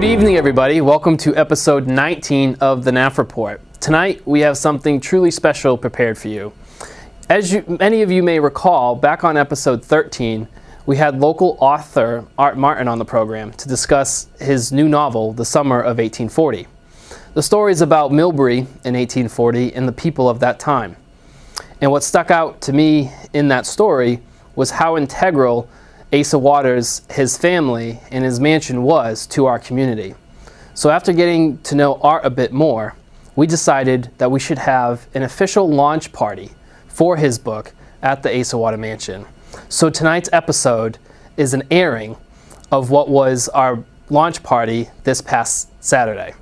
Good evening, everybody. Welcome to episode 19 of the Naff Report. Tonight, we have something truly special prepared for you. As many of you may recall, back on episode 13, we had local author Art Martin on the program to discuss his new novel, The Summer of 1840. The story is about Millbury in 1840 and the people of that time. And what stuck out to me in that story was how integral Asa Waters, his family, and his mansion was to our community. So after getting to know Art a bit more, we decided that we should have an official launch party for his book at the Asa Waters Mansion. So tonight's episode is an airing of what was our launch party this past Saturday.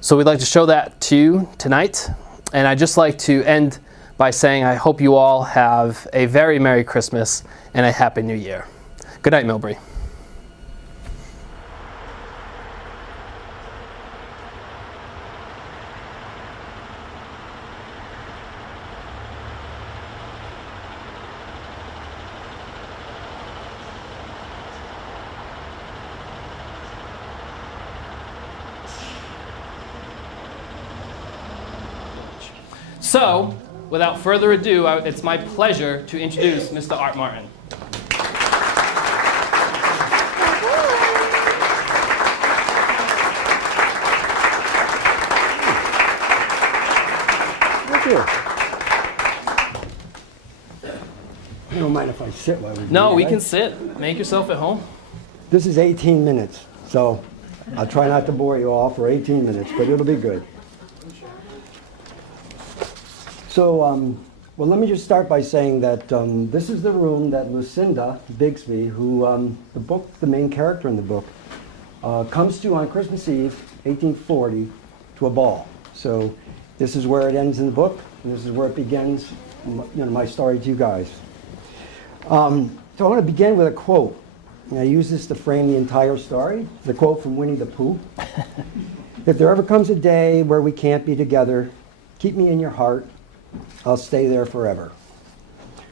So we'd like to show that to you tonight, and I'd just like to end by saying I hope you all have a very Merry Christmas and a Happy New Year. Good night, Millbury. So, without further ado, it's my pleasure to introduce Mr. Art Martin. You don't mind if I sit while we do No, that, we right? can sit. Make yourself at home. This is 18 minutes, so I'll try not to bore you all for 18 minutes, but it'll be good. So, well, let me just start by saying that this is the room that Lucinda Bixby, who the main character in the book, comes to on Christmas Eve, 1840, to a ball. So this is where it ends in the book, and this is where it begins, my story to you guys. So I want to begin with a quote. And I use this to frame the entire story. The quote from Winnie the Pooh. If there ever comes a day where we can't be together, keep me in your heart. I'll stay there forever.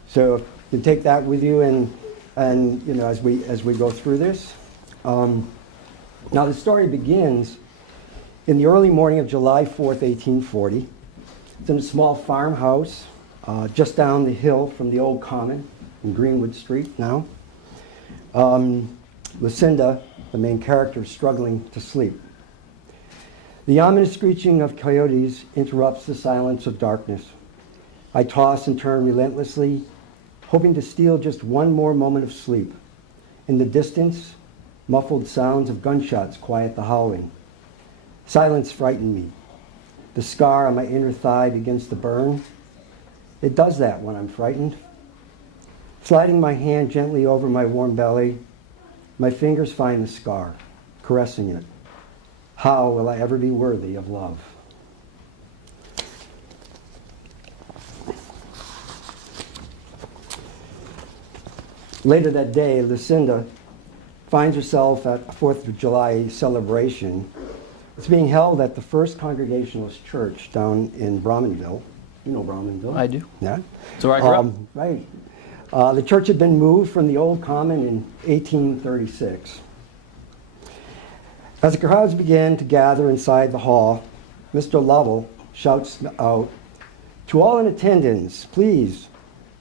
So you take that with you, and as we go through this. Now the story begins in the early morning of July 4th, 1840. It's in a small farmhouse just down the hill from the old common in Greenwood Street now. Lucinda, the main character, is struggling to sleep. The ominous screeching of coyotes interrupts the silence of darkness. I toss and turn relentlessly, hoping to steal just one more moment of sleep. In the distance, muffled sounds of gunshots quiet the howling. Silence frightened me. The scar on my inner thigh begins to burn. It does that when I'm frightened. Sliding my hand gently over my warm belly, my fingers find the scar, caressing it. How will I ever be worthy of love? Later that day, Lucinda finds herself at a 4th of July celebration. It's being held at the First Congregationalist Church down in Brahmanville. You know Brahmanville? I do. Yeah? So where I grew up. Right. The church had been moved from the old common in 1836. As the crowds began to gather inside the hall, Mr. Lovell shouts out, "To all in attendance, please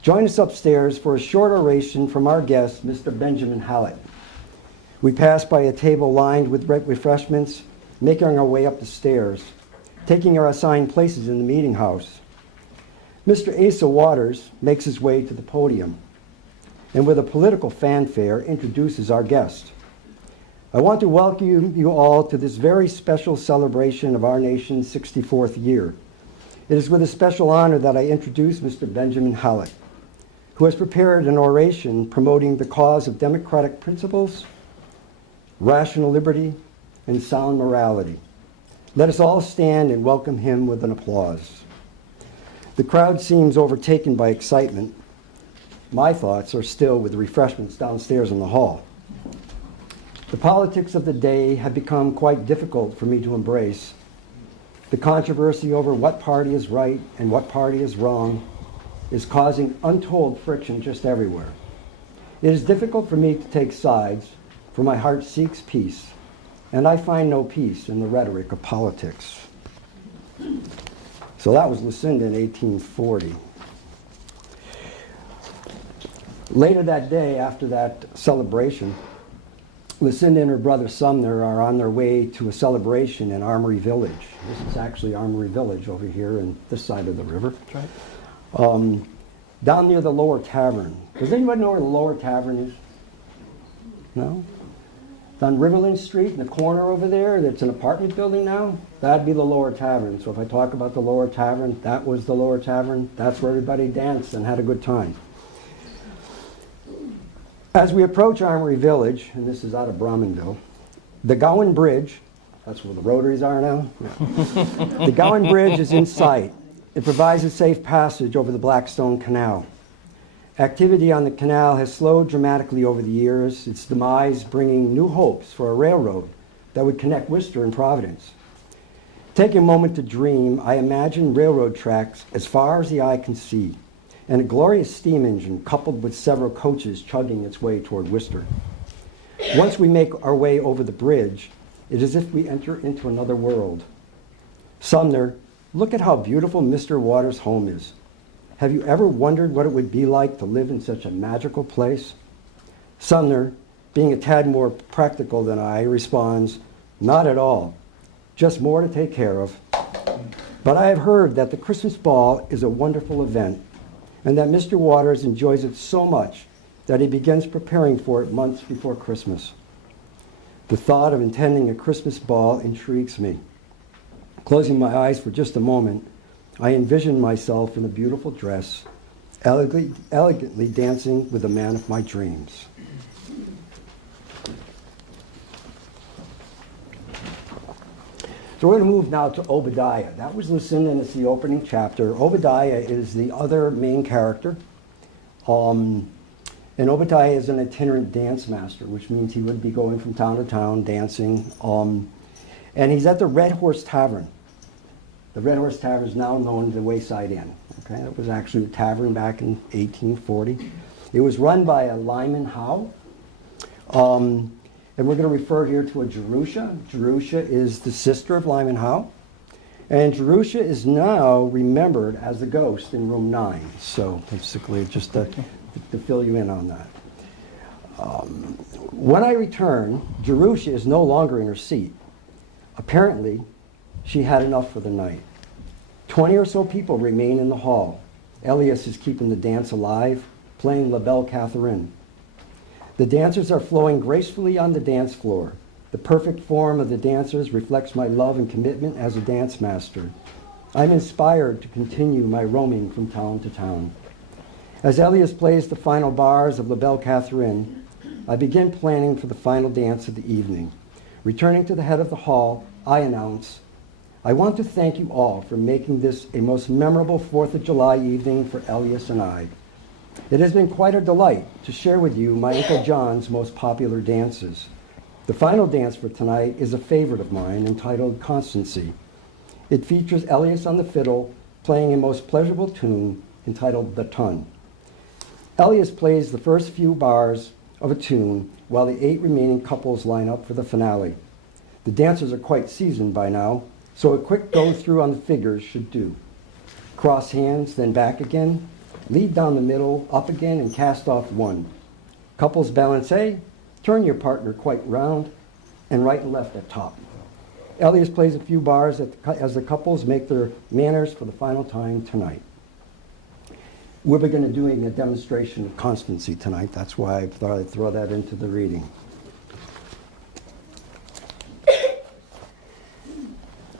join us upstairs for a short oration from our guest, Mr. Benjamin Hallett." We pass by a table lined with refreshments, making our way up the stairs, taking our assigned places in the meeting house. Mr. Asa Waters makes his way to the podium and with a political fanfare introduces our guest. I want to welcome you all to this very special celebration of our nation's 64th year. It is with a special honor that I introduce Mr. Benjamin Hallett, who has prepared an oration promoting the cause of democratic principles, rational liberty, and sound morality. Let us all stand and welcome him with an applause. The crowd seems overtaken by excitement. My thoughts are still with the refreshments downstairs in the hall. The politics of the day have become quite difficult for me to embrace. The controversy over what party is right and what party is wrong is causing untold friction just everywhere. It is difficult for me to take sides, for my heart seeks peace, and I find no peace in the rhetoric of politics. So that was Lucinda in 1840. Later that day, after that celebration, Lucinda and her brother Sumner are on their way to a celebration in Armory Village. This is actually Armory Village over here on this side of the river. That's right. Down near the Lower Tavern. Does anybody know where the Lower Tavern is? No? It's on Riverland Street in the corner over there. That's an apartment building now. That'd be the Lower Tavern. So if I talk about the Lower Tavern, that was the Lower Tavern. That's where everybody danced and had a good time. As we approach Armory Village, and this is out of Brahmanville, the Gowan Bridge, that's where the Rotaries are now. The Gowan Bridge is in sight. It provides a safe passage over the Blackstone Canal. Activity on the canal has slowed dramatically over the years, its demise bringing new hopes for a railroad that would connect Worcester and Providence. Taking a moment to dream, I imagine railroad tracks as far as the eye can see, and a glorious steam engine coupled with several coaches chugging its way toward Worcester. Once we make our way over the bridge, it is as if we enter into another world. Sumner, look at how beautiful Mr. Waters' home is. Have you ever wondered what it would be like to live in such a magical place? Sumner, being a tad more practical than I, responds, not at all, just more to take care of. But I have heard that the Christmas ball is a wonderful event, and that Mr. Waters enjoys it so much that he begins preparing for it months before Christmas. The thought of attending a Christmas ball intrigues me. Closing my eyes for just a moment, I envision myself in a beautiful dress, elegantly dancing with the man of my dreams. So we're going to move now to Obadiah. That was Lucinda, and it's the opening chapter. Obadiah is the other main character. And Obadiah is an itinerant dance master, which means he would be going from town to town dancing. And he's at the Red Horse Tavern. The Red Horse Tavern is now known as the Wayside Inn. Okay, it was actually a tavern back in 1840. It was run by a Lyman Howe. And we're going to refer here to a Jerusha. Jerusha is the sister of Lyman Howe. And Jerusha is now remembered as the ghost in room 9. So basically just to fill you in on that. When I return, Jerusha is no longer in her seat. Apparently, she had enough for the night. 20 or so people remain in the hall. Elias is keeping the dance alive, playing La Belle Catherine. The dancers are flowing gracefully on the dance floor. The perfect form of the dancers reflects my love and commitment as a dance master. I'm inspired to continue my roaming from town to town. As Elias plays the final bars of La Belle Catherine, I begin planning for the final dance of the evening. Returning to the head of the hall, I announce, I want to thank you all for making this a most memorable 4th of July evening for Elias and I. It has been quite a delight to share with you my Uncle John's most popular dances. The final dance for tonight is a favorite of mine entitled Constancy. It features Elias on the fiddle playing a most pleasurable tune entitled The Tun. Elias plays the first few bars of a tune while the 8 remaining couples line up for the finale. The dancers are quite seasoned by now, so a quick go-through on the figures should do. Cross hands, then back again. Lead down the middle, up again, and cast off 1. Couples balancé, turn your partner quite round, and right and left at top. Elias plays a few bars as the couples make their manners for the final time tonight. We're going to be doing a demonstration of constancy tonight. That's why I thought I'd throw that into the reading.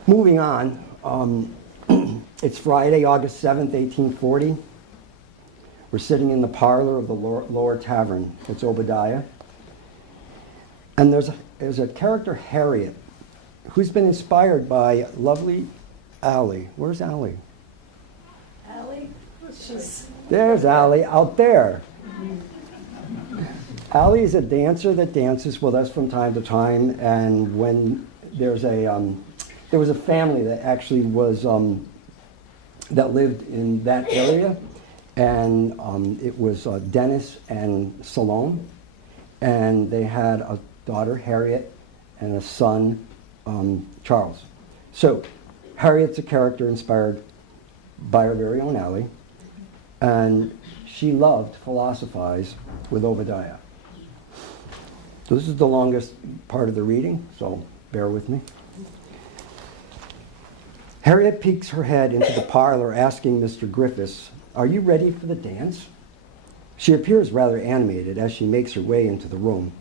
Moving on, it's Friday, August 7th, 1840. We're sitting in the parlor of the Lower Tavern. It's Obadiah. And there's a character, Harriet, who's been inspired by lovely Allie. Where's Allie? Allie? There's Allie out there. Allie is a dancer that dances with us from time to time, and when there was a family that actually was that lived in that area, and it was Dennis and Salome, and they had a daughter, Harriet, and a son, Charles. So, Harriet's a character inspired by our very own Allie, and she loved to philosophize with Obadiah. So this is the longest part of the reading, so bear with me. Harriet peeks her head into the parlor, asking Mr. Griffiths, "Are you ready for the dance?" She appears rather animated as she makes her way into the room.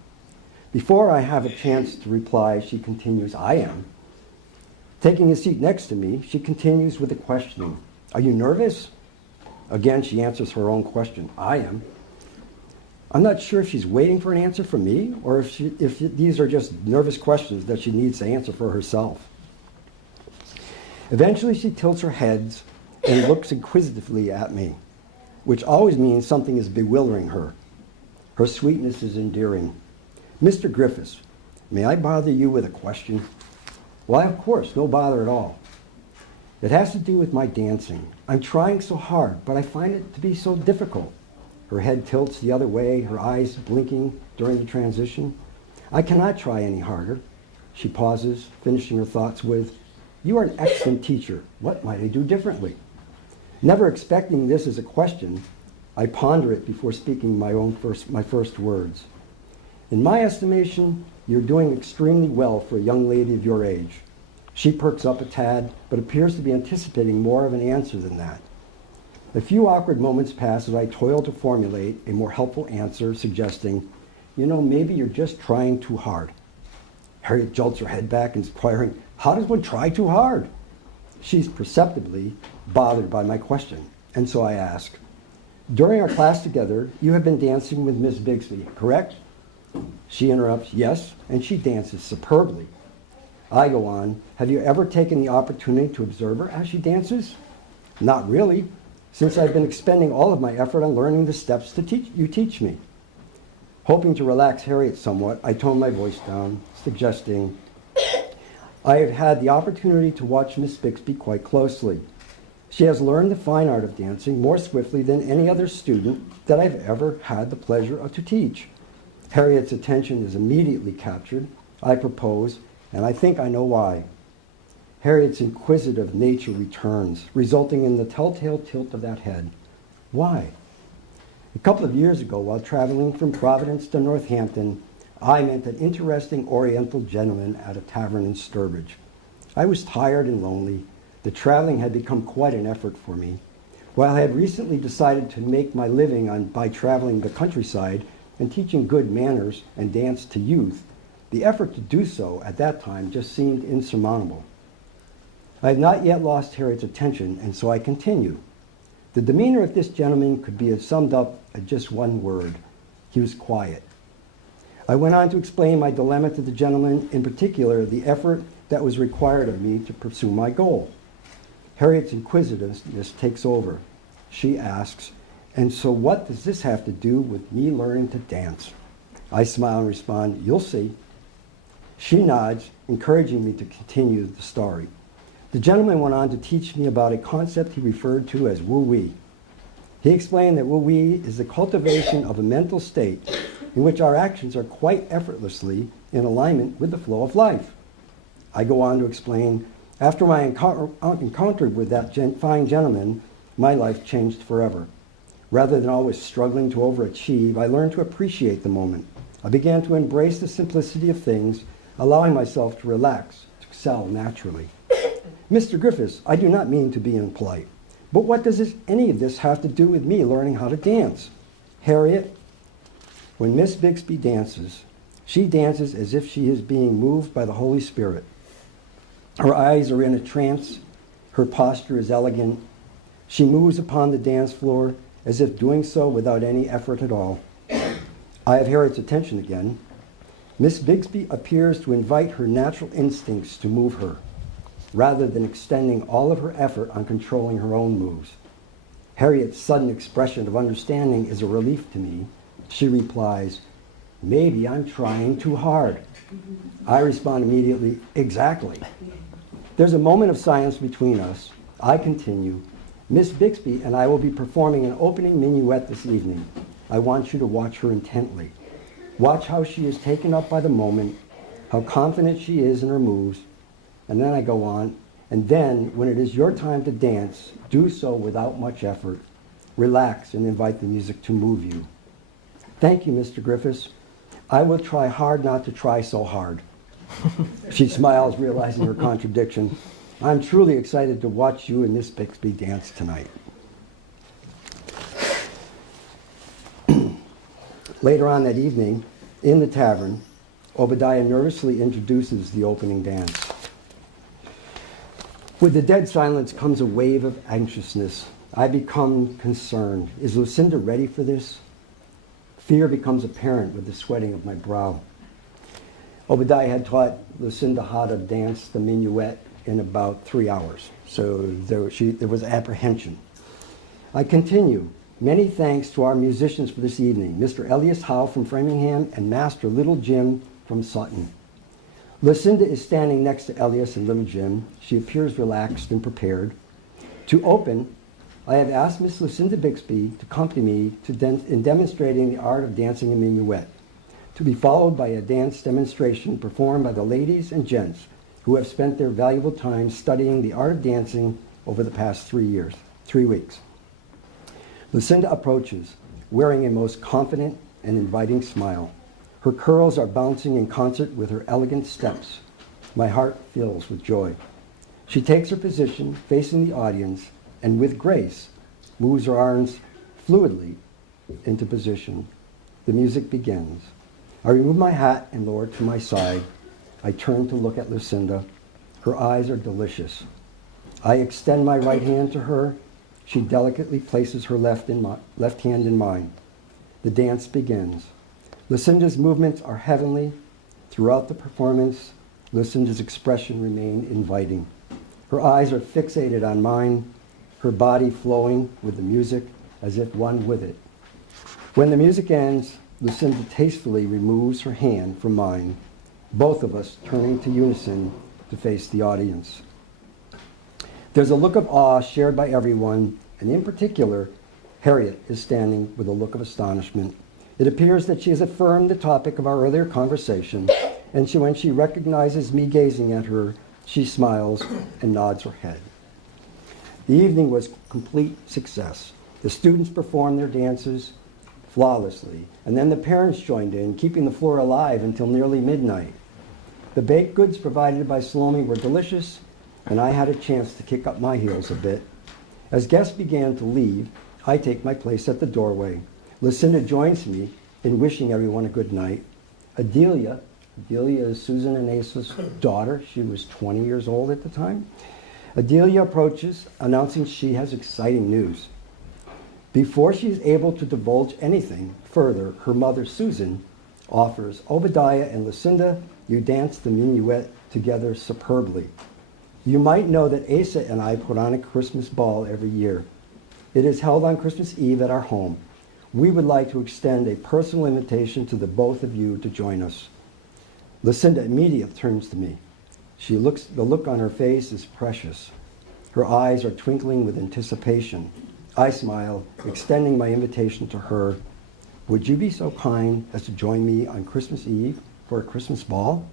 Before I have a chance to reply, she continues, "I am." Taking a seat next to me, she continues with a questioning. "Are you nervous?" Again, she answers her own question. "I am." I'm not sure if she's waiting for an answer from me or if these are just nervous questions that she needs to answer for herself. Eventually, she tilts her head and looks inquisitively at me, which always means something is bewildering her. Her sweetness is endearing. "Mr. Griffiths, may I bother you with a question?" "Why, of course, no bother at all." "It has to do with my dancing. I'm trying so hard, but I find it to be so difficult." Her head tilts the other way, her eyes blinking during the transition. "I cannot try any harder." She pauses, finishing her thoughts with, "You are an excellent teacher. What might I do differently?" Never expecting this as a question, I ponder it before speaking my first words. "In my estimation, you're doing extremely well for a young lady of your age." She perks up a tad, but appears to be anticipating more of an answer than that. A few awkward moments pass as I toil to formulate a more helpful answer, suggesting, "Maybe you're just trying too hard." Harriet jolts her head back, inquiring, "How does one try too hard?" She's perceptibly bothered by my question, and so I ask, "During our class together, you have been dancing with Miss Bixby, correct?" She interrupts, "Yes," and she dances superbly. I go on, "Have you ever taken the opportunity to observe her as she dances?" "Not really, since I've been expending all of my effort on learning the steps you teach me." Hoping to relax Harriet somewhat, I tone my voice down, suggesting, "I have had the opportunity to watch Miss Bixby quite closely. She has learned the fine art of dancing more swiftly than any other student that I've ever had the pleasure to teach." Harriet's attention is immediately captured. I propose, and I think I know why. Harriet's inquisitive nature returns, resulting in the telltale tilt of that head. "Why?" A couple of years ago, while traveling from Providence to Northampton, I met an interesting Oriental gentleman at a tavern in Sturbridge. I was tired and lonely. The traveling had become quite an effort for me. While I had recently decided to make my living by traveling the countryside and teaching good manners and dance to youth, the effort to do so at that time just seemed insurmountable. I had not yet lost Harriet's attention, and so I continue. The demeanor of this gentleman could be summed up at just one word. He was quiet. I went on to explain my dilemma to the gentleman, in particular the effort that was required of me to pursue my goal. Harriet's inquisitiveness takes over. She asks, "And so what does this have to do with me learning to dance?" I smile and respond, "You'll see." She nods, encouraging me to continue the story. The gentleman went on to teach me about a concept he referred to as wu-wee. He explained that wu-wee is the cultivation of a mental state in which our actions are quite effortlessly in alignment with the flow of life. I go on to explain, after my encounter with that fine gentleman, my life changed forever. Rather than always struggling to overachieve, I learned to appreciate the moment. I began to embrace the simplicity of things, allowing myself to relax, to excel naturally. "Mr. Griffiths, I do not mean to be impolite, but what does any of this have to do with me learning how to dance?" "Harriet, when Miss Bixby dances, she dances as if she is being moved by the Holy Spirit. Her eyes are in a trance, her posture is elegant. She moves upon the dance floor as if doing so without any effort at all." I have Harriet's attention again. "Miss Bixby appears to invite her natural instincts to move her, rather than extending all of her effort on controlling her own moves." Harriet's sudden expression of understanding is a relief to me. She replies, "Maybe I'm trying too hard." I respond immediately, "Exactly." There's a moment of silence between us. I continue, "Miss Bixby and I will be performing an opening minuet this evening. I want you to watch her intently. Watch how she is taken up by the moment, how confident she is in her moves. And then I go on, and then when it is your time to dance, do so without much effort. Relax and invite the music to move you. Thank you, Mr. Griffiths. I will try hard not to try so hard. She smiles, realizing her contradiction. I'm truly excited to watch you and Miss Bixby dance tonight. Later on that evening, in the tavern, Obadiah nervously introduces the opening dance. With the dead silence comes a wave of anxiousness. I become concerned. Is Lucinda ready for this? Fear becomes apparent with the sweating of my brow. Obadiah had taught Lucinda how to dance the minuet in about 3 hours, so there was apprehension. I continue. Many thanks to our musicians for this evening, Mr. Elias Howe from Framingham and Master Little Jim from Sutton. Lucinda is standing next to Elias and Little Jim. She appears relaxed and prepared. To open, I have asked Miss Lucinda Bixby to accompany me in demonstrating the art of dancing a minuet, to be followed by a dance demonstration performed by the ladies and gents who have spent their valuable time studying the art of dancing over the past 3 weeks. Lucinda approaches, wearing a most confident and inviting smile. Her curls are bouncing in concert with her elegant steps. My heart fills with joy. She takes her position facing the audience and with grace moves her arms fluidly into position. The music begins. I remove my hat and lower it to my side. I turn to look at Lucinda. Her eyes are delicious. I extend my right hand to her. She delicately places her left hand in mine. The dance begins. Lucinda's movements are heavenly. Throughout the performance, Lucinda's expression remained inviting. Her eyes are fixated on mine, her body flowing with the music as if one with it. When the music ends, Lucinda tastefully removes her hand from mine, both of us turning to unison to face the audience. There's a look of awe shared by everyone, and in particular, Harriet is standing with a look of astonishment. It appears that she has affirmed the topic of our earlier conversation, and when she recognizes me gazing at her, she smiles and nods her head. The evening was complete success. The students performed their dances flawlessly, and then the parents joined in, keeping the floor alive until nearly midnight. The baked goods provided by Salome were delicious, and I had a chance to kick up my heels a bit. As guests began to leave, I take my place at the doorway. Lucinda joins me in wishing everyone a good night. Adelia is Susan and Asa's daughter. She was 20 years old at the time. Adelia approaches, announcing she has exciting news. Before she is able to divulge anything further, her mother, Susan, offers, Obadiah and Lucinda, you danced the minuet together superbly. You might know that Asa and I put on a Christmas ball every year. It is held on Christmas Eve at our home. We would like to extend a personal invitation to the both of you to join us. Lucinda immediately turns to me. The look on her face is precious. Her eyes are twinkling with anticipation. I smile, extending my invitation to her. Would you be so kind as to join me on Christmas Eve for a Christmas ball?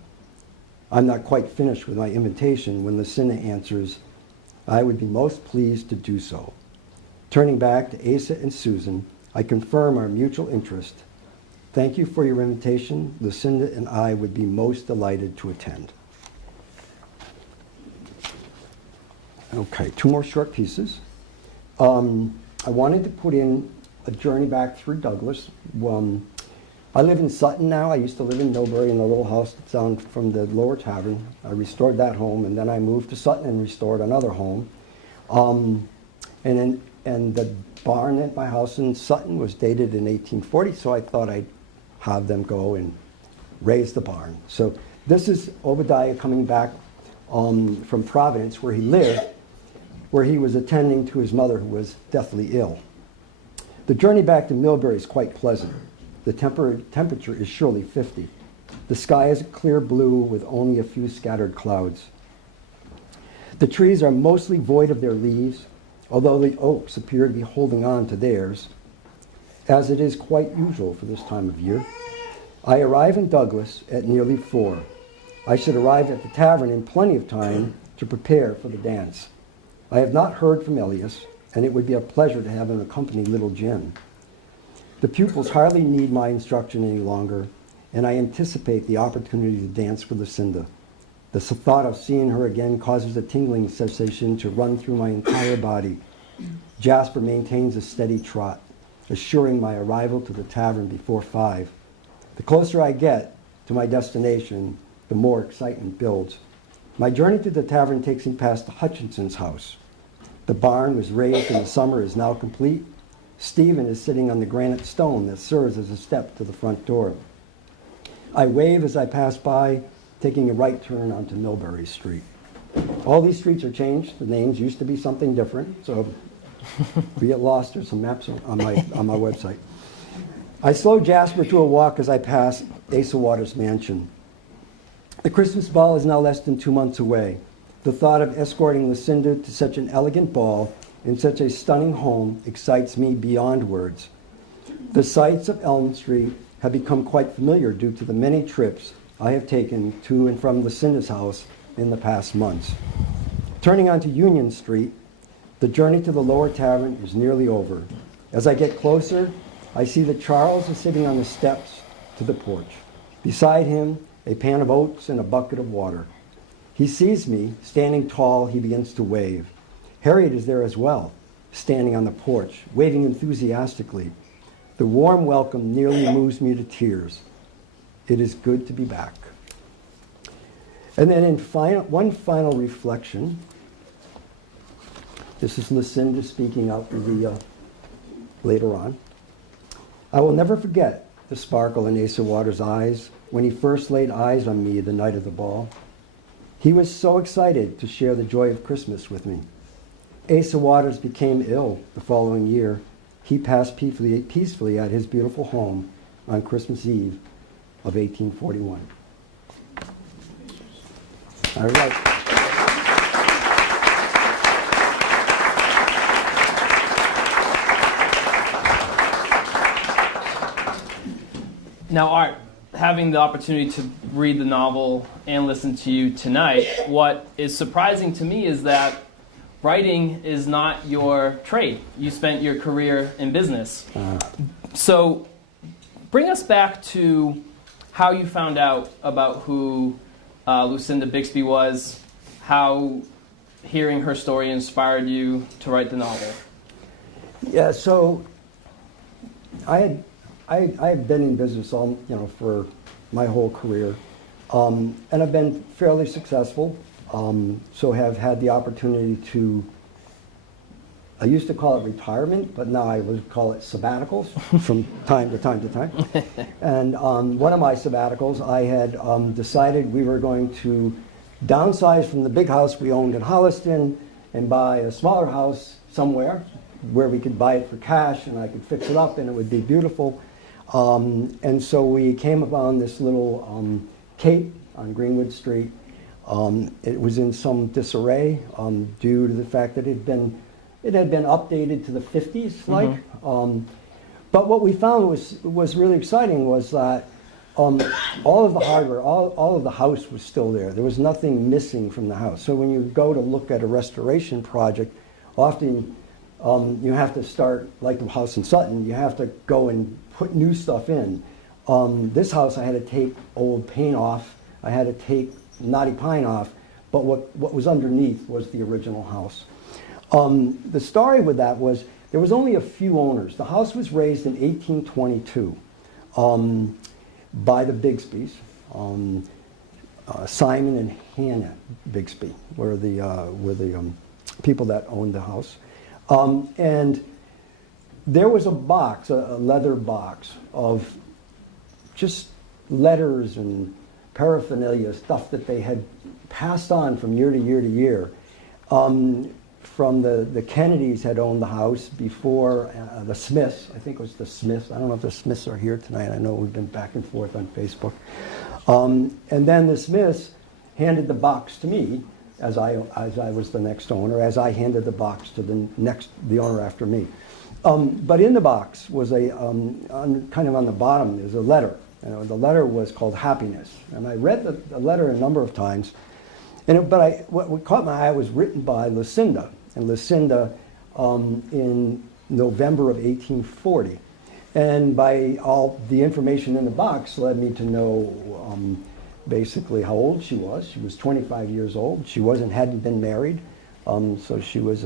I'm not quite finished with my invitation when Lucinda answers, I would be most pleased to do so. Turning back to Asa and Susan, I confirm our mutual interest. Thank you for your invitation. Lucinda and I would be most delighted to attend. Okay, 2 more short pieces. I wanted to put in a journey back through Douglas. I live in Sutton now. I used to live in Millbury in the little house that's down from the lower tavern. I restored that home, and then I moved to Sutton and restored another home. And the barn at my house in Sutton was dated in 1840, so I thought I'd have them go and raise the barn. So this is Obadiah coming back from Providence, where he lived, where he was attending to his mother, who was deathly ill. The journey back to Millbury is quite pleasant. The temperature is surely 50. The sky is a clear blue with only a few scattered clouds. The trees are mostly void of their leaves, although the oaks appear to be holding on to theirs, as it is quite usual for this time of year. I arrive in Douglas at nearly 4. I should arrive at the tavern in plenty of time to prepare for the dance. I have not heard from Elias, and it would be a pleasure to have him accompany little Jim. The pupils hardly need my instruction any longer, and I anticipate the opportunity to dance with Lucinda. The thought of seeing her again causes a tingling sensation to run through my entire body. Jasper maintains a steady trot, assuring my arrival to the tavern before 5. The closer I get to my destination, the more excitement builds. My journey to the tavern takes me past the Hutchinson's house. The barn was raised in the summer, is now complete. Stephen is sitting on the granite stone that serves as a step to the front door. I wave as I pass by, taking a right turn onto Millbury Street. All these streets are changed. The names used to be something different, so if we get lost, there's some maps on my website. I slow Jasper to a walk as I pass Asa Waters Mansion. The Christmas ball is now less than 2 months away. The thought of escorting Lucinda to such an elegant ball in such a stunning home excites me beyond words. The sights of Elm Street have become quite familiar due to the many trips I have taken to and from Lucinda's house in the past months. Turning onto Union Street, the journey to the lower tavern is nearly over. As I get closer, I see that Charles is sitting on the steps to the porch. Beside him, a pan of oats and a bucket of water. He sees me, standing tall, he begins to wave. Harriet is there as well, standing on the porch, waving enthusiastically. The warm welcome nearly moves me to tears. It is good to be back. And then in one final reflection, this is Lucinda speaking out later on. I will never forget the sparkle in Asa Waters' eyes when he first laid eyes on me the night of the ball. He was so excited to share the joy of Christmas with me. Asa Waters became ill the following year. He passed peacefully at his beautiful home on Christmas Eve of 1841. All right. Now, Art, having the opportunity to read the novel and listen to you tonight, what is surprising to me is that writing is not your trade. You spent your career in business. So bring us back to how you found out about who Lucinda Bixby was, how hearing her story inspired you to write the novel. Yeah, so I have been in business for my whole career, and I've been fairly successful. So have had the opportunity to, I used to call it retirement, but now I would call it sabbaticals from time to time to time. And one of my sabbaticals, I had decided we were going to downsize from the big house we owned in Holliston and buy a smaller house somewhere where we could buy it for cash and I could fix it up and it would be beautiful. And so we came upon this little cape on Greenwood Street. It was in some disarray due to the fact that it had been updated to the 50s, like. But what we found was really exciting was that all of the hardware, all of the house was still there. There was nothing missing from the house. So when you go to look at a restoration project, often you have to start, like the house in Sutton, you have to go and put new stuff in. This house, I had to take old paint off. I had to take knotty pine off, but what was underneath was the original house. The story with that was there was only a few owners. The house was raised in 1822 by the Bixbys. Simon and Hannah Bixby were the people that owned the house. And there was a box, a leather box of just letters and paraphernalia, stuff that they had passed on from year to year to year. From the Kennedys had owned the house before the Smiths. I think it was the Smiths. I don't know if the Smiths are here tonight. I know we've been back and forth on Facebook. And then the Smiths handed the box to me as I was the next owner, as I handed the box to the owner after me. But in the box was kind of on the bottom is a letter The letter was called Happiness. And I read the letter a number of times. What caught my eye was written by Lucinda. And Lucinda in November of 1840. And by all the information in the box led me to know basically how old she was. She was 25 years old. She hadn't been married. So she was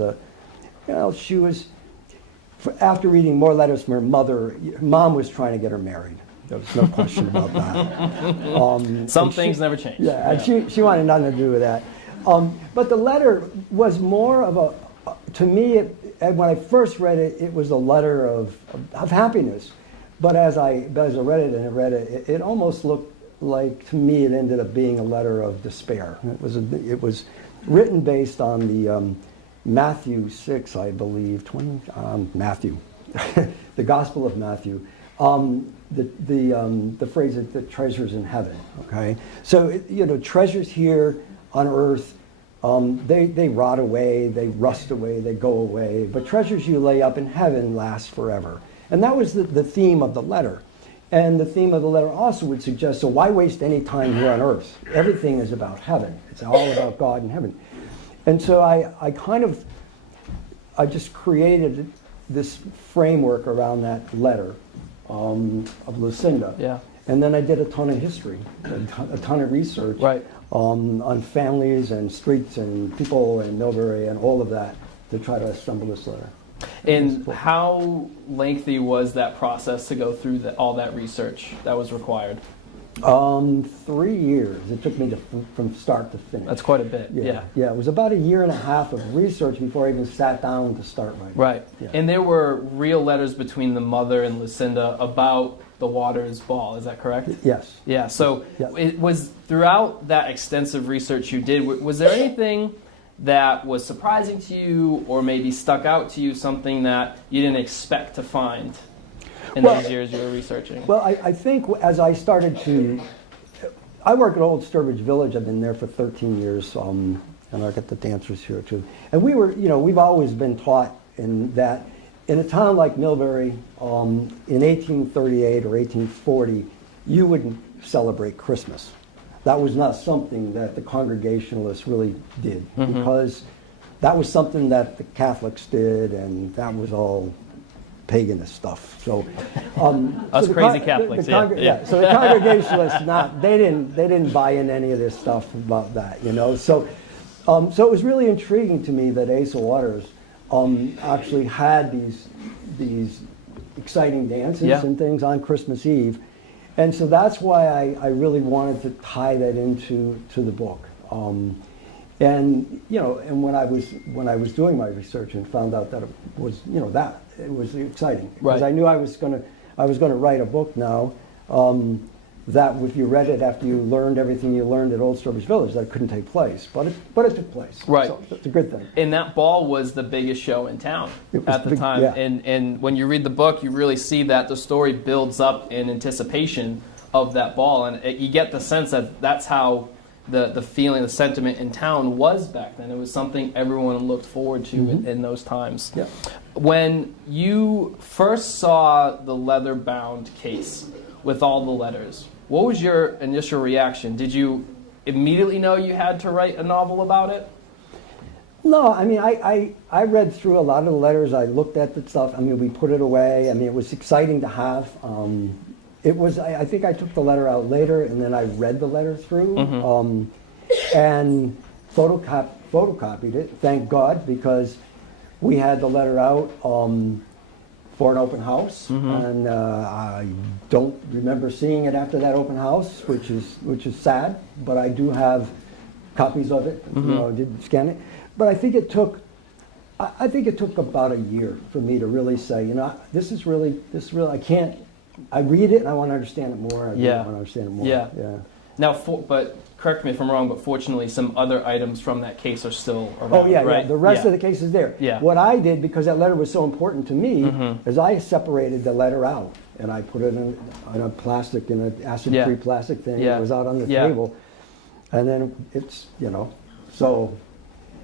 after reading more letters from her mother, Mom was trying to get her married. There was no question about that. Some things never change. Yeah, and she wanted nothing to do with that. But the letter was more of to me, when I first read it, it was a letter of happiness. But as I read it, it almost looked like, to me, it ended up being a letter of despair. It was written based on the Matthew 6, I believe, Matthew, the Gospel of Matthew. The phrase the treasures in heaven. Okay, so treasures here on earth, they rot away, they rust away, they go away. But treasures you lay up in heaven last forever. And that was the theme of the letter. And the theme of the letter also would suggest, so why waste any time here on earth? Everything is about heaven. It's all about God and heaven. And so I just created this framework around that letter of Lucinda. Yeah. And then I did a ton of history, a ton of research on families and streets and people and Millbury and all of that to try to assemble this letter. And how lengthy was that process to go through all that research that was required? 3 years. It took me from start to finish. That's quite a bit. Yeah. It was about 1.5 years of research before I even sat down to start writing. Right. Yeah. And there were real letters between the mother and Lucinda about the Waters ball. Is that correct? Yes. Yeah. So Yeah. it was throughout that extensive research you did. Was there anything that was surprising to you, or maybe stuck out to you, something that you didn't expect to find in those years you were researching? Well, I think as I started to, I work at Old Sturbridge Village. I've been there for 13 years, and I got the dancers here too. And we've always been taught in a town like Millbury, in 1838 or 1840, you wouldn't celebrate Christmas. That was not something that the Congregationalists really did, because that was something that the Catholics did, and that was all paganist stuff. So, us crazy Catholics, yeah. So the Congregationalists, they didn't buy in any of this stuff about that, So, so it was really intriguing to me that Asa Waters actually had these exciting dances and things on Christmas Eve. And so that's why I really wanted to tie that into the book. And when I was doing my research and found out that it was it was exciting, because I knew I was going to write a book now that if you read it after you learned everything you learned at Old Sturbridge Village, that couldn't take place, but it took place. Right. So it's a good thing. And that ball was the biggest show in town at the time. Yeah. And when you read the book, you really see that the story builds up in anticipation of that ball, and you get the sense that that's how the feeling, the sentiment in town was back then. It was something everyone looked forward to in those times. Yeah. When you first saw the leather-bound case with all the letters, what was your initial reaction? Did you immediately know you had to write a novel about it? No, I mean, I read through a lot of the letters. I looked at the stuff. I mean, we put it away. I mean, it was exciting to have. It was. I think I took the letter out later, and then I read the letter through, and photocopied it. Thank God, because we had the letter out for an open house, and I don't remember seeing it after that open house, which is sad. But I do have copies of it. Did scan it. But I think it took about a year for me to really say, this is really. I can't. I read it and I want to understand it more. I want to understand it more. Yeah. Yeah. Now, but correct me if I'm wrong, but fortunately, some other items from that case are still around. Oh yeah, right? yeah. The rest of the case is there. Yeah. What I did, because that letter was so important to me, is I separated the letter out and I put it in a plastic, in an acid-free plastic thing. It was out on the table, and then it's so.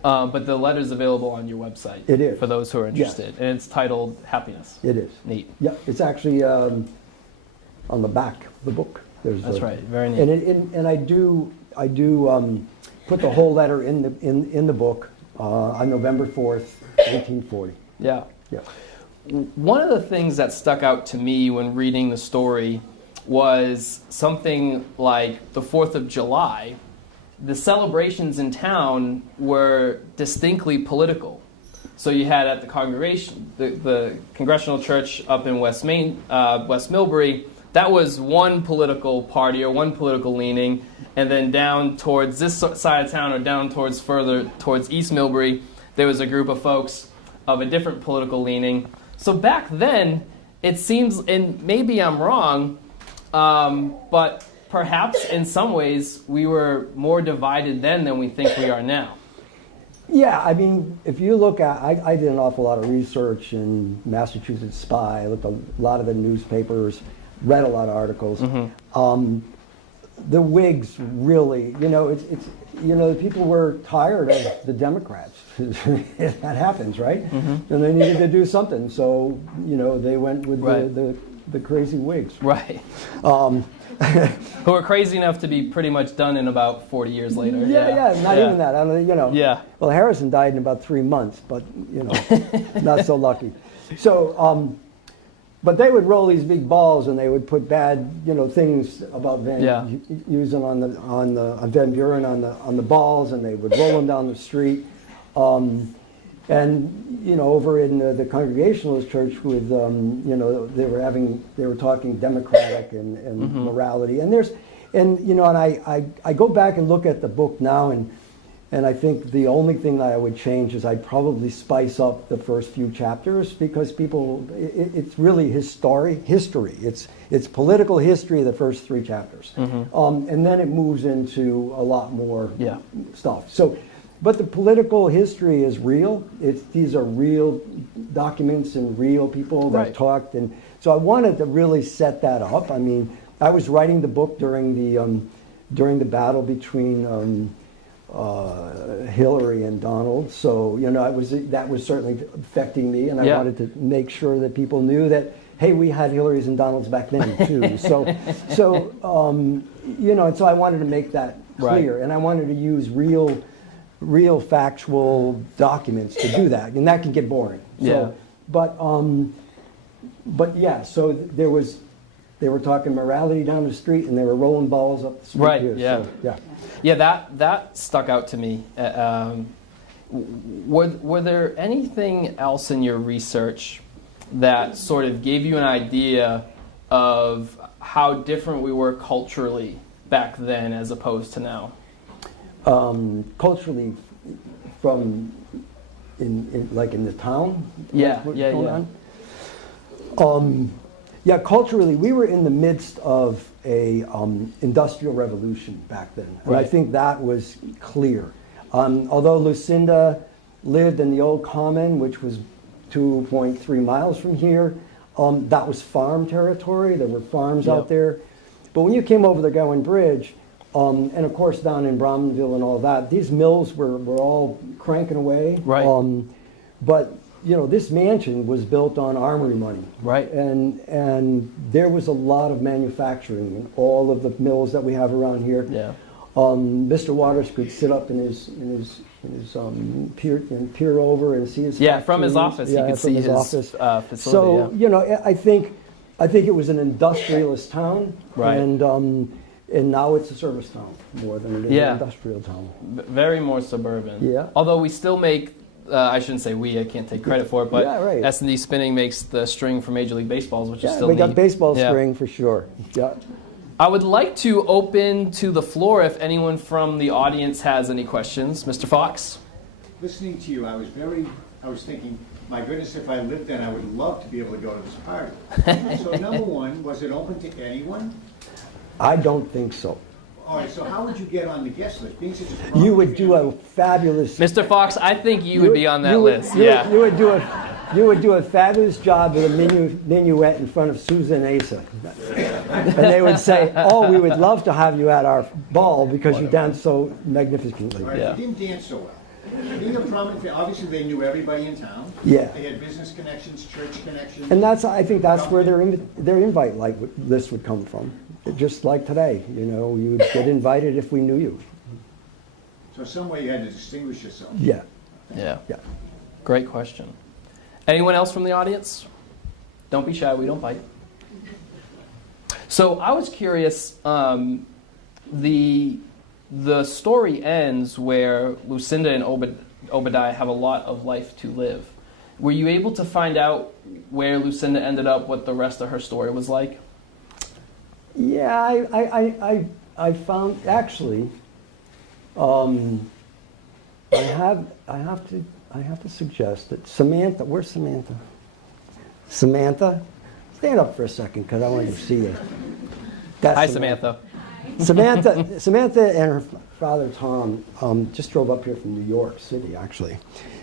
But the letter's available on your website. It is. For those who are interested. Yes. And it's titled Happiness. It is. Neat. Yeah, it's actually, on the back of the book. That's right. Very neat. And I do put the whole letter in the book on November 4th, 1840. Yeah. Yeah. One of the things that stuck out to me when reading the story was something like the 4th of July. The celebrations in town were distinctly political. So you had at the congregation, the Congregational Church up in West Millbury, that was one political party or one political leaning, and then down towards this side of town or down further towards East Millbury, there was a group of folks of a different political leaning. So back then, it seems, and maybe I'm wrong, but perhaps in some ways we were more divided then than we think we are now. Yeah, I mean, if you look at, I did an awful lot of research in Massachusetts Spy. I looked at a lot of the newspapers, read a lot of articles. Mm-hmm. The Whigs really, the people were tired of the Democrats. That happens, right? Mm-hmm. And they needed to do something, so they went with the crazy Whigs. Right. Who were crazy enough to be pretty much done in about 40 years later. Yeah, not even that. I don't, Yeah. Well, Harrison died in about 3 months, but not so lucky. So, but they would roll these big balls, and they would put bad, things about using on Van Buren on the balls, and they would roll them down the street. And over in the Congregationalist church, with they were talking democratic and mm-hmm. morality, and I go back and look at the book now, and I think the only thing that I would change is I'd probably spice up the first few chapters, because it's really history. It's political history, the first 3 chapters, mm-hmm. And then it moves into a lot more stuff. So. But the political history is real. These are real documents and real people that talked, and so I wanted to really set that up. I mean, I was writing the book during the battle between Hillary and Donald, so that was certainly affecting me, and I wanted to make sure that people knew that, hey, we had Hillarys and Donalds back then too. So and so I wanted to make that clear, and I wanted to use real factual documents to do that, and that can get boring. So, so they were talking morality down the street, and they were rolling balls up the street. Right. Here, Yeah. So, yeah. That stuck out to me. Were there anything else in your research that sort of gave you an idea of how different we were culturally back then as opposed to now? Culturally, from in the town. Culturally, we were in the midst of a industrial revolution back then, and I think that was clear. Although Lucinda lived in the old Common, which was 2.3 miles from here, that was farm territory. There were farms out there, but when you came over the Gowan Bridge. And of course, down in Brahmanville and all that, these mills were all cranking away. Right. But this mansion was built on armory money. Right. And there was a lot of manufacturing in all of the mills that we have around here. Yeah. Mr. Waters could sit up in his peer over and see his factory. From his office he could see his office facility. So I think it was an industrialist town. Right. And now it's a service town more than it is an industrial town. Very more suburban. Yeah. Although we still make, I shouldn't say we, I can't take credit for it, but S&D Spinning makes the string for Major League Baseballs, which is still we neat. got baseball string for sure. Yeah. I would like to open to the floor if anyone from the audience has any questions. Mr. Fox? Listening to you, I was thinking, my goodness, if I lived then, I would love to be able to go to this party. So number one, was it open to anyone? I don't think so. All right, so how would you get on the guest list? Being such a you would do a fabulous... Mr. Fox, I think you would be on that list. You would do a fabulous job with a minuet in front of Susan and Asa. And they would say, oh, we would love to have you at our ball because you dance so magnificently. All right, you didn't dance so well. Being a prominent, obviously they knew everybody in town. Yeah. They had business connections, church connections. And I think that's where their invite list would come from. Just like today, you'd get invited if we knew you. So some way you had to distinguish yourself. Yeah. Yeah. Great question. Anyone else from the audience? Don't be shy, we don't bite. So I was curious, the story ends where Lucinda and Obadiah have a lot of life to live. Were you able to find out where Lucinda ended up, what the rest of her story was like? Yeah, I found, actually, I have to suggest that Samantha, where's Samantha? Samantha, stand up for a second because I want to see you. That's Hi, Samantha. Samantha and her father Tom just drove up here from New York City, actually.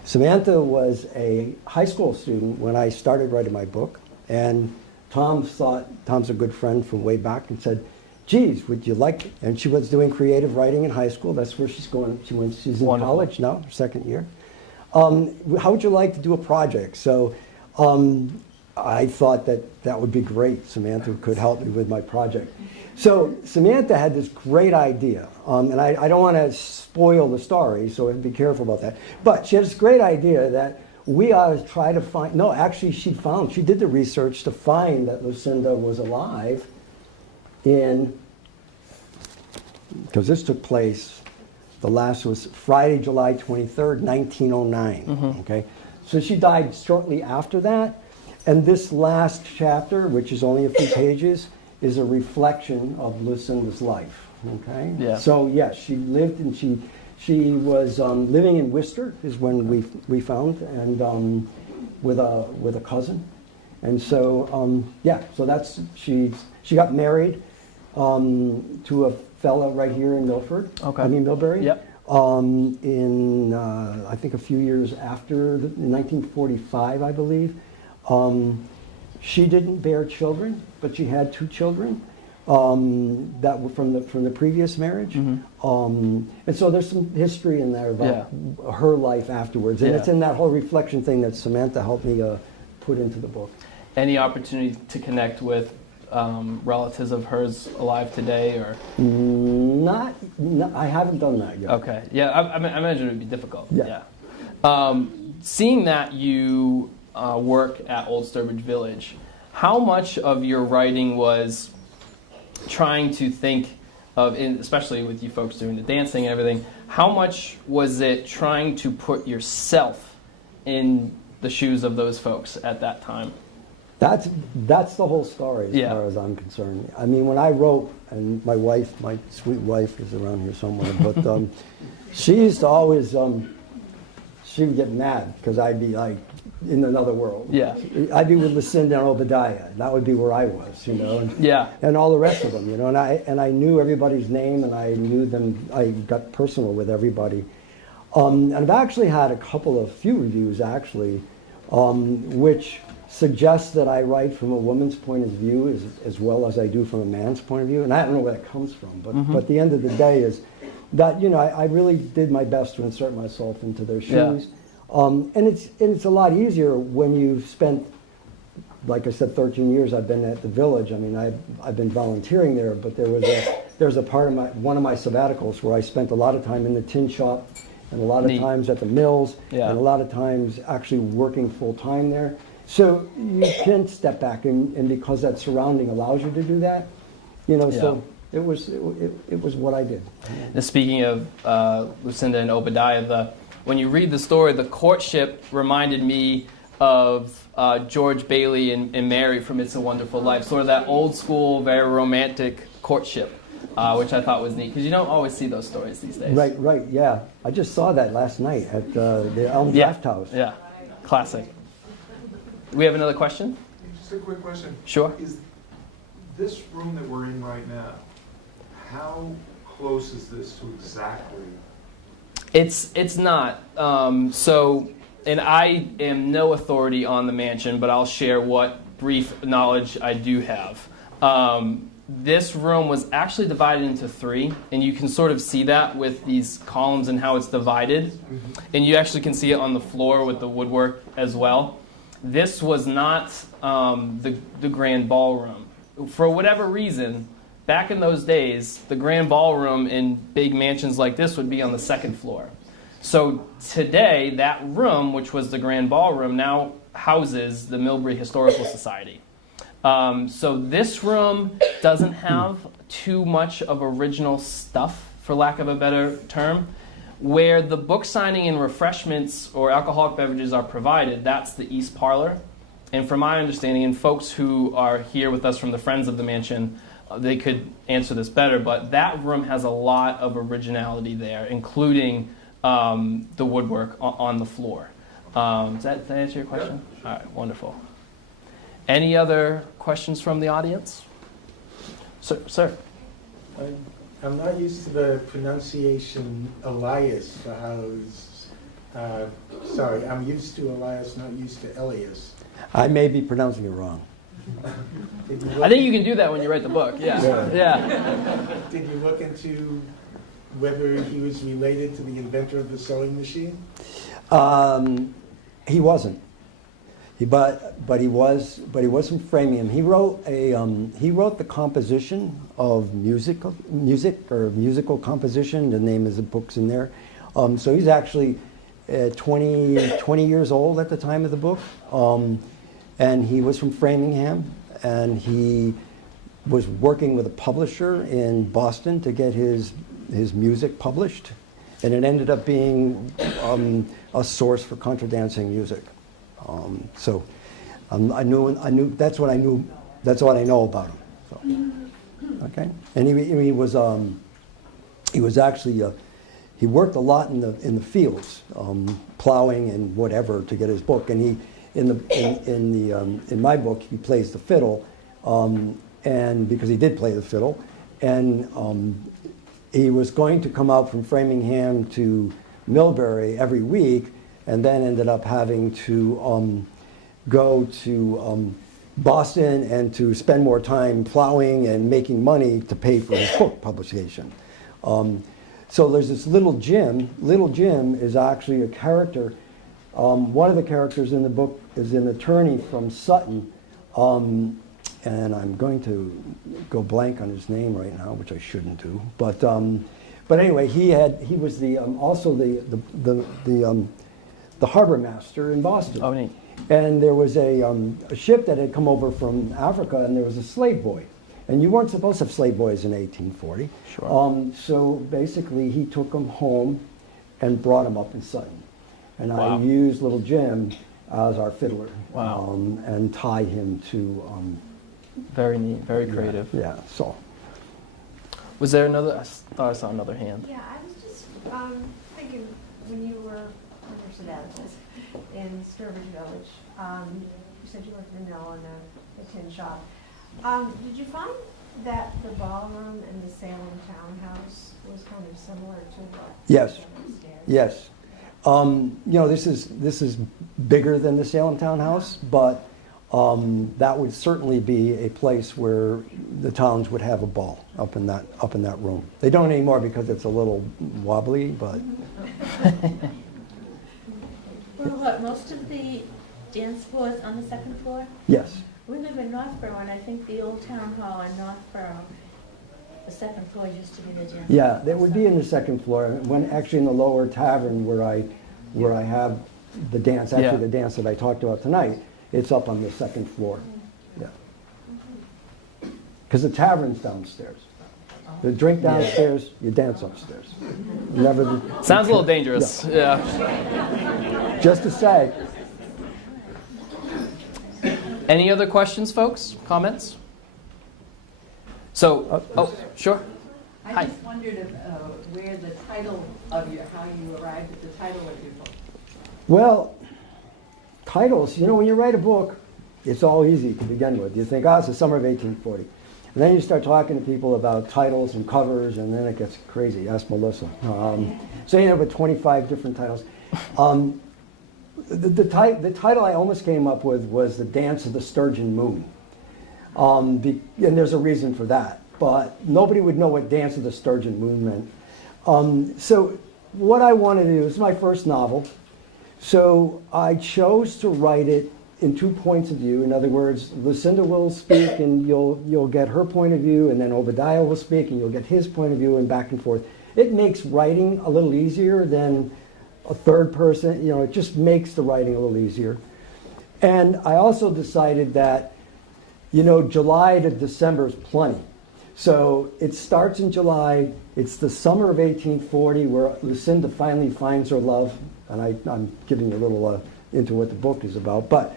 Samantha was a high school student when I started writing my book, and Tom's a good friend from way back, and said, geez, would you like, and she was doing creative writing in high school. That's where she's going. She's in Wonderful. college now, her second year. How would you like to do a project? So I thought that would be great. Samantha could help me with my project. So Samantha had this great idea, and I don't want to spoil the story, so be careful about that. But she had this great idea that we ought to try to find, no, actually she did the research to find that Lucinda was alive because this took place, the last was Friday, July 23rd, 1909, okay? So she died shortly after that, and this last chapter, which is only a few pages, is a reflection of Lucinda's life, okay? Yeah. So yes, she lived and she was living in Worcester is when we found, and with a cousin, and so so that's she got married to a fella right here in Milford. Okay. I mean Millbury. Yep. In I think a few years after, in 1945, I believe. She didn't bear children, but she had 2 children that were from the previous marriage. And so there's some history in there about her life afterwards. And it's in that whole reflection thing that Samantha helped me put into the book. Any opportunity to connect with relatives of hers alive today, or? Not, I haven't done that yet. Okay. Yeah, I imagine it would be difficult. Yeah. Seeing that you work at Old Sturbridge Village, how much of your writing was trying to think of, especially with you folks doing the dancing and everything, how much was it trying to put yourself in the shoes of those folks at that time? That's the whole story as far as I'm concerned. I mean, when I wrote, and my wife, my sweet wife is around here somewhere, but she used to always, she would get mad because I'd be like in another world. Yeah. I'd be with Lucinda and Obadiah. That would be where I was, and, Yeah. and all the rest of them, and I knew everybody's name, and I knew them. I got personal with everybody. And I've actually had a few reviews actually, which suggest that I write from a woman's point of view as well as I do from a man's point of view, and I don't know where that comes from, but the end of the day is that I really did my best to insert myself into their shoes, and it's a lot easier when you've spent, like I said, 13 years I've been at the village. I mean, I've been volunteering there, but there's a part of one of my sabbaticals where I spent a lot of time in the tin shop, and a lot of times at the mills, and a lot of times actually working full time there. So you can step back, and because that surrounding allows you to do that, so it was what I did. And speaking of Lucinda and Obadiah, when you read the story, the courtship reminded me of George Bailey and Mary from It's a Wonderful Life, sort of that old school, very romantic courtship, which I thought was neat, because you don't always see those stories these days. Right, yeah. I just saw that last night at the Elm Draft House. Yeah, classic. We have another question? Just a quick question. Sure. Is this room that we're in right now, how close is this to exactly? It's not. And I am no authority on the mansion, but I'll share what brief knowledge I do have. this room was actually divided into three, and you can sort of see that with these columns and how it's divided. And you actually can see it on the floor with the woodwork as well. This was not the grand ballroom. For whatever reason, back in those days, the grand ballroom in big mansions like this would be on the second floor. So today, that room, which was the grand ballroom, now houses the Millbury Historical Society. So this room doesn't have too much of original stuff, for lack of a better term. Where the book signing and refreshments or alcoholic beverages are provided, that's the East Parlor. And from my understanding, and folks who are here with us from the Friends of the Mansion, they could answer this better, but that room has a lot of originality there, including the woodwork on the floor. Does that answer your question? Yeah, sure. All right, wonderful. Any other questions from the audience? Sir. I'm not used to the pronunciation Elias for house. Sorry, I'm used to Elias, not used to Elias. I may be pronouncing it wrong. I think you can do that when you write the book. Yeah. Did you look into whether he was related to the inventor of the sewing machine? He wasn't. But he was from Framingham. He wrote the composition of music or musical composition. The name of the book's in there. So he's actually 20 years old at the time of the book, and he was from Framingham, and he was working with a publisher in Boston to get his music published, and it ended up being a source for contra dancing music. So I knew that's what I knew. That's what I know about him. So, okay, and he was actually he worked a lot in the fields, plowing and whatever to get his book. And in my book he plays the fiddle, and because he did play the fiddle, and he was going to come out from Framingham to Millbury every week, and then ended up having to go to Boston and to spend more time plowing and making money to pay for his book publication. So there's this Little Jim. Little Jim is actually a character. One of the characters in the book is an attorney from Sutton, and I'm going to go blank on his name right now, which I shouldn't do. But anyway, he was also the harbor master in Boston. Oh, neat. And there was a ship that had come over from Africa, and there was a slave boy. And you weren't supposed to have slave boys in 1840. Sure. So basically, he took him home and brought him up in Sutton. And Wow. I used Little Jim as our fiddler. Wow. And tie him to... Very neat, very creative. Yeah, so... Was there another? I thought I saw another hand. Yeah, I was just thinking when you were under sabbaticals in Sturbridge Village, you said you worked in a mill and a tin shop. Did you find that the ballroom and the Salem townhouse was kind of similar to what? Yes. Upstairs? Yes. This is bigger than the Salem townhouse, but that would certainly be a place where the towns would have a ball up in that room. They don't anymore because it's a little wobbly, but Well, what, most of the dance floors on the second floor? yes. We live in Northborough, and I think the old town hall in Northborough, the second floor used to be the dance. Yeah, that would be in the second floor. When actually in the lower tavern where I have the dance, actually Yeah. the dance that I talked about tonight, it's up on the second floor. Yeah. Because the tavern's downstairs. You drink downstairs, you dance upstairs. Never. Sounds a little dangerous. Yeah. Just to say. Any other questions, folks? Comments? So, sure. I Hi. just wondered where the title of how you arrived at the title of your book. Well, titles, when you write a book, it's all easy to begin with. You think, it's the summer of 1840. And then you start talking to people about titles and covers, and then it gets crazy. Ask Melissa. So you end up with 25 different titles. The title I almost came up with was The Dance of the Sturgeon Moon. And there's a reason for that. But nobody would know what Dance of the Sturgeon movement. So what I want to do, it's my first novel. So I chose to write it in 2 points of view. In other words, Lucinda will speak and you'll get her point of view, and then Obadiah will speak and you'll get his point of view, and back and forth. It makes writing a little easier than a third person. You know, it just makes the writing a little easier. And I also decided that, you know, July to December is plenty. So it starts in July. It's the summer of 1840 where Lucinda finally finds her love. And I'm giving you a little into what the book is about. But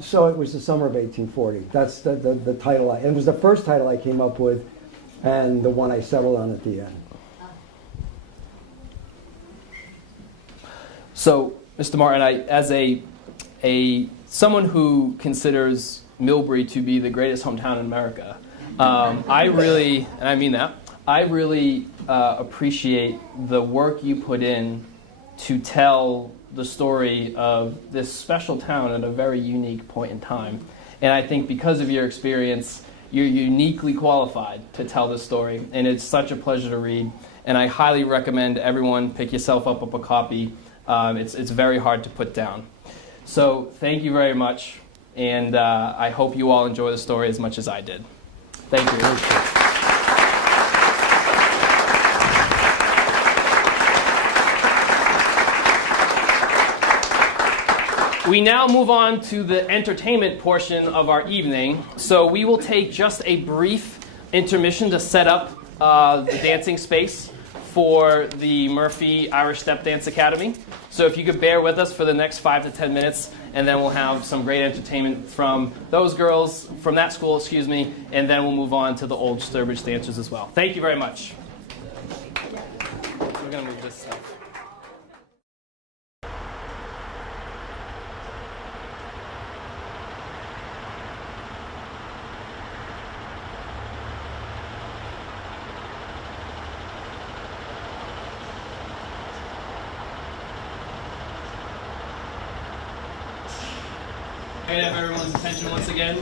so it was the summer of 1840. That's the title. And it was the first title I came up with and the one I settled on at the end. So, Mr. Martin, as someone who considers Millbury to be the greatest hometown in America, I really, and I mean that, I really appreciate the work you put in to tell the story of this special town at a very unique point in time. And I think because of your experience, you're uniquely qualified to tell this story. And it's such a pleasure to read. And I highly recommend everyone pick yourself up a copy. It's very hard to put down. So thank you very much. And I hope you all enjoy the story as much as I did. Thank you. We now move on to the entertainment portion of our evening. So we will take just a brief intermission to set up the dancing space for the Murphy Irish Step Dance Academy. So if you could bear with us for the next 5 to 10 minutes, and then we'll have some great entertainment from those girls, from that school, and then we'll move on to the old Sturbridge dancers as well. Thank you very much. We're going to move this stuff. I have everyone's attention once again.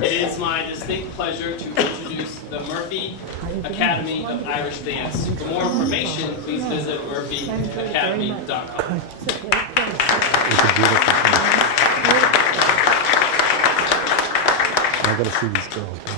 It is my distinct pleasure to introduce the Murphy Academy of Irish Dance. For more information, please visit murphyacademy.com. I gotta see these girls go.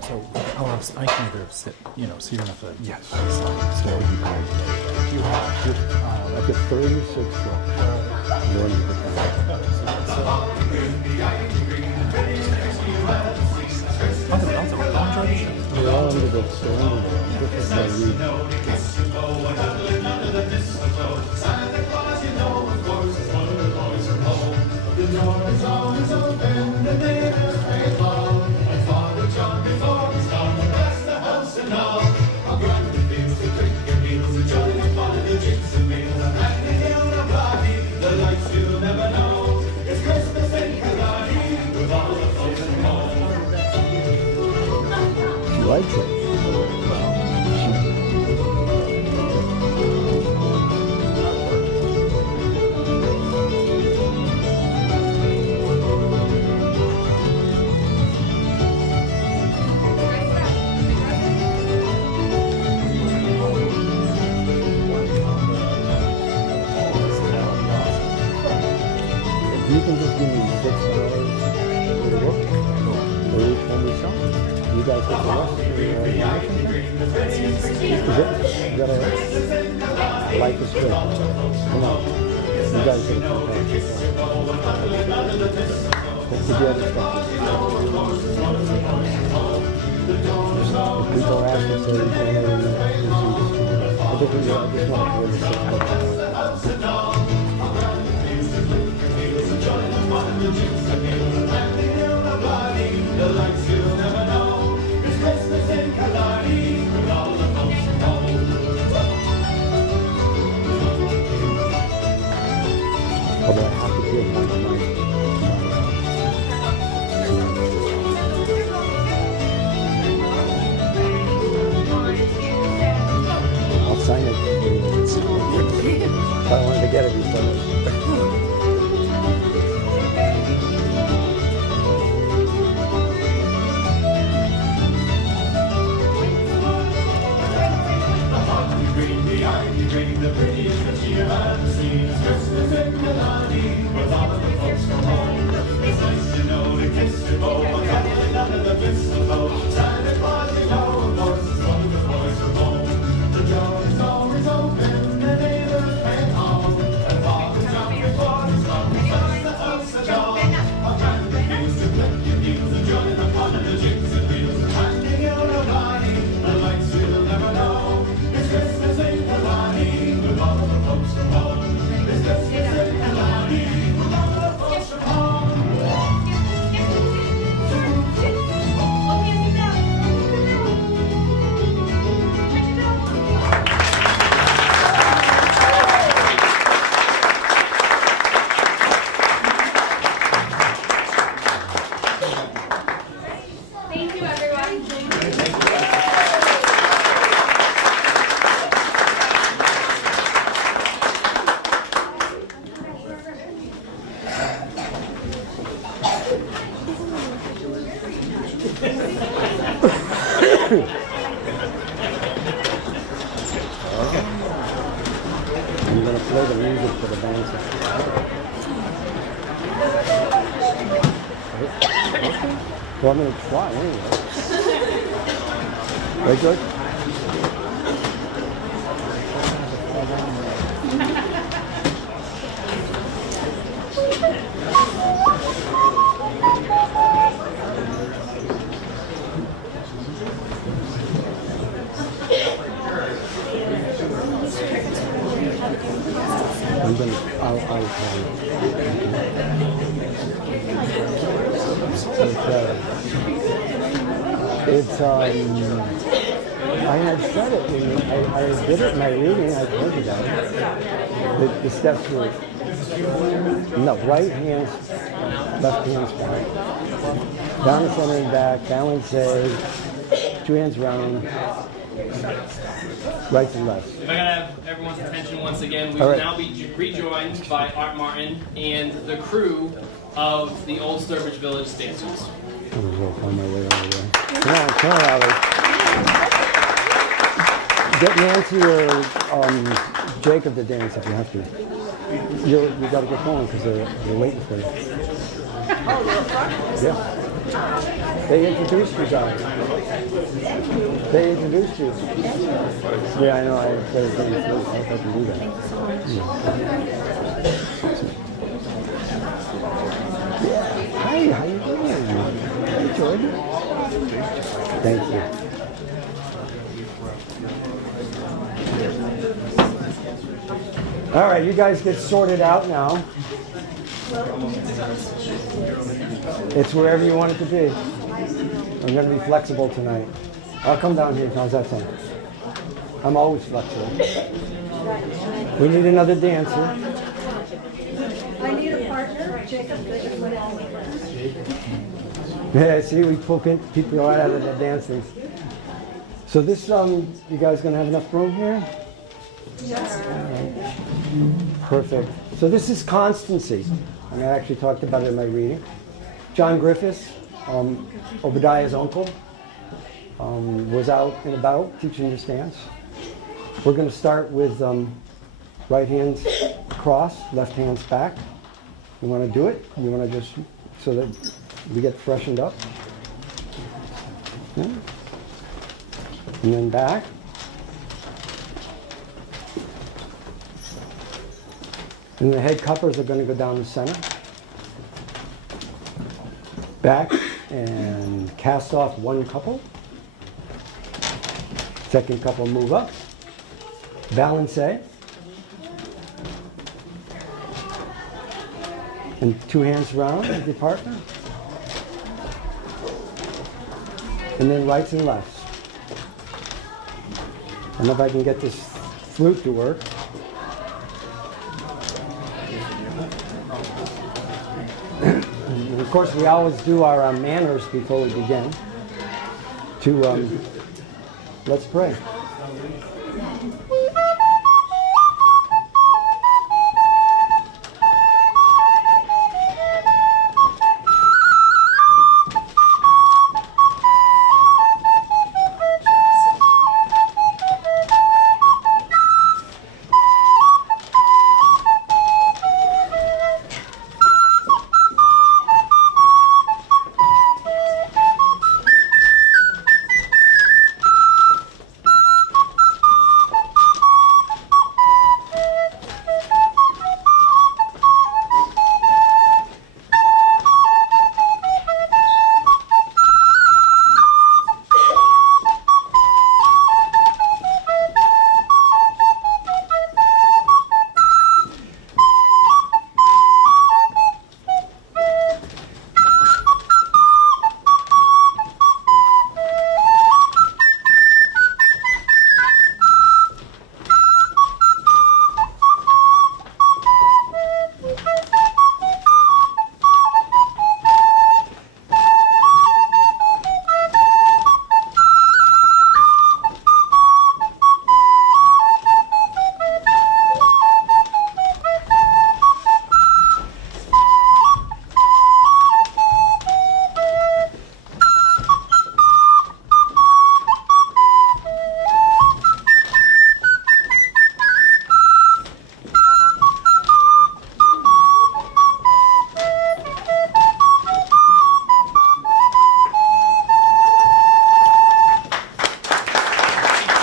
So I can either sit, so you're gonna have to. Yes. So that would be fine. Like a 36 foot. I'll enjoy the show. They're all under the cylinder. This is my read. She likes it. You can just give me 6 hours for the work. For each one we sell. You guys get the rest. Is that all right? Life is good. Come on. You guys get the rest. What's the other stuff? People ask us, so you can't ever know. I think I just want to hear the 6 bucks. Although I have to give one of I'll sign it. If I wanted to get it before. The prettiest that you ever seen is Christmas in Milani, with all of the folks from home. It's nice to know to kiss your beau, cuddling under the mistletoe. Santa Claus, you know, of course, is one of the boys from home. The door is always open, the neighbors pay home, and Father John before he's gone, sets the house at dawn. I'll try to refuse to click your heels and join the fun of the jigs and reels, handing out a body, the lights you'll never know. It's Christmas in Milani. All of the folks from home. It's Christmas in Milani. With all of the folks from home. Thank you, everyone. I'm going to play the music for the dancers. Well, I'm going to try anyway. Right, George? I'm going to, I'll I had said it, I did it in my reading, I told you that. The steps were, no, right hands, left hands back. Down the center and back, balance A, 2 hands round, right to left. If I gotta have everyone's attention once again, we All will right. now be rejoined by Art Martin and the crew of the Old Sturbridge Village Dancers. I'm going to work on my way all the way. Come on, Allie. Get Nancy or Jacob to dance if you have to. You got to get going because they're waiting for you. Yeah. They introduced you guys. They introduced you. Yeah, I know. I can do that. Hi, how you doing? Hey, Jordan. Thank you. All right, you guys get sorted out now. It's wherever you want it to be. I'm going to be flexible tonight. I'll come down here. How's that sound? I'm always flexible. We need another dancer. I need a partner. Jacob, Yeah, see, we pull people right out of the dancing. So this, you guys going to have enough room here? Yes. All right. Perfect. So this is constancy. I mean, I actually talked about it in my reading. John Griffiths, Obadiah's uncle, was out and about teaching this dance. We're going to start with right hands cross, left hands back. You want to do it? You want to just, so that we get freshened up? Yeah. And then back. And the head cuppers are going to go down the center. Back and cast off one couple. Second couple move up. Balance A. And two hands round with your partner. And then rights and lefts. I don't know if I can get this flute to work. And of course, we always do our manners before we begin. Let's pray.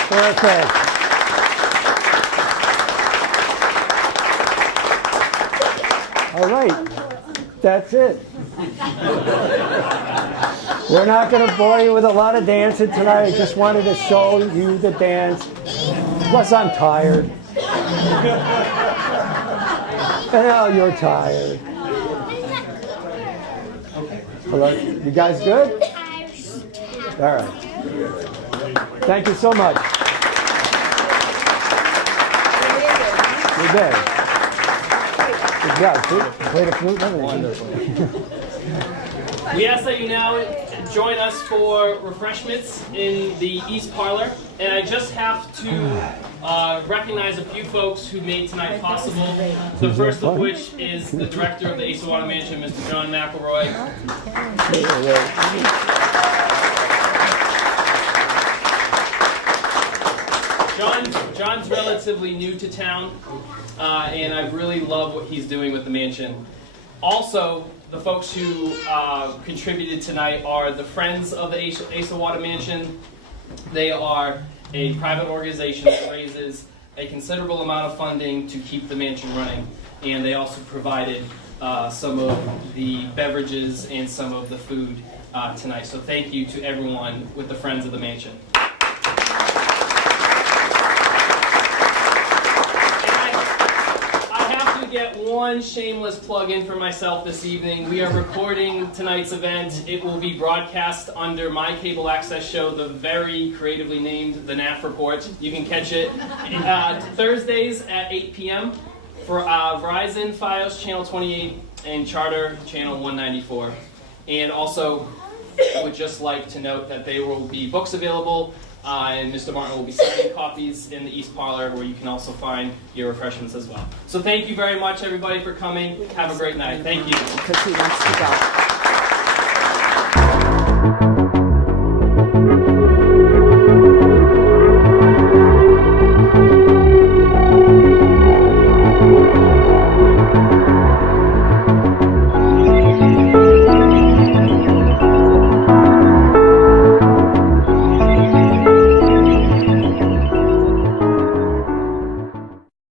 Perfect. All right, that's it. We're not going to bore you with a lot of dancing tonight. I just wanted to show you the dance. Plus, I'm tired. And now you're tired. Hello. You guys good? All right. Thank you so much. You're good. Good job. Play the flute and everything. We ask that you now join us for refreshments in the East Parlor. And I just have to recognize a few folks who made tonight possible. The first of which is the director of the Asa Waters Mansion, Mr. John McElroy. John's relatively new to town, and I really love what he's doing with the mansion. Also, the folks who contributed tonight are the Friends of the Asa Waters Mansion. They are a private organization that raises a considerable amount of funding to keep the mansion running, and they also provided some of the beverages and some of the food tonight. So thank you to everyone with the Friends of the Mansion. Get one shameless plug in for myself this evening. We are recording tonight's event. It will be broadcast under my cable access show, the very creatively named The Naff Report. You can catch it Thursdays at 8 p.m. for Verizon, Fios Channel 28, and Charter Channel 194. And also, I would just like to note that there will be books available, and Mr. Martin will be signing copies in the East Parlor, where you can also find your refreshments as well. So thank you very much, everybody, for coming. Have a great night. Thank you. Because he wants to go.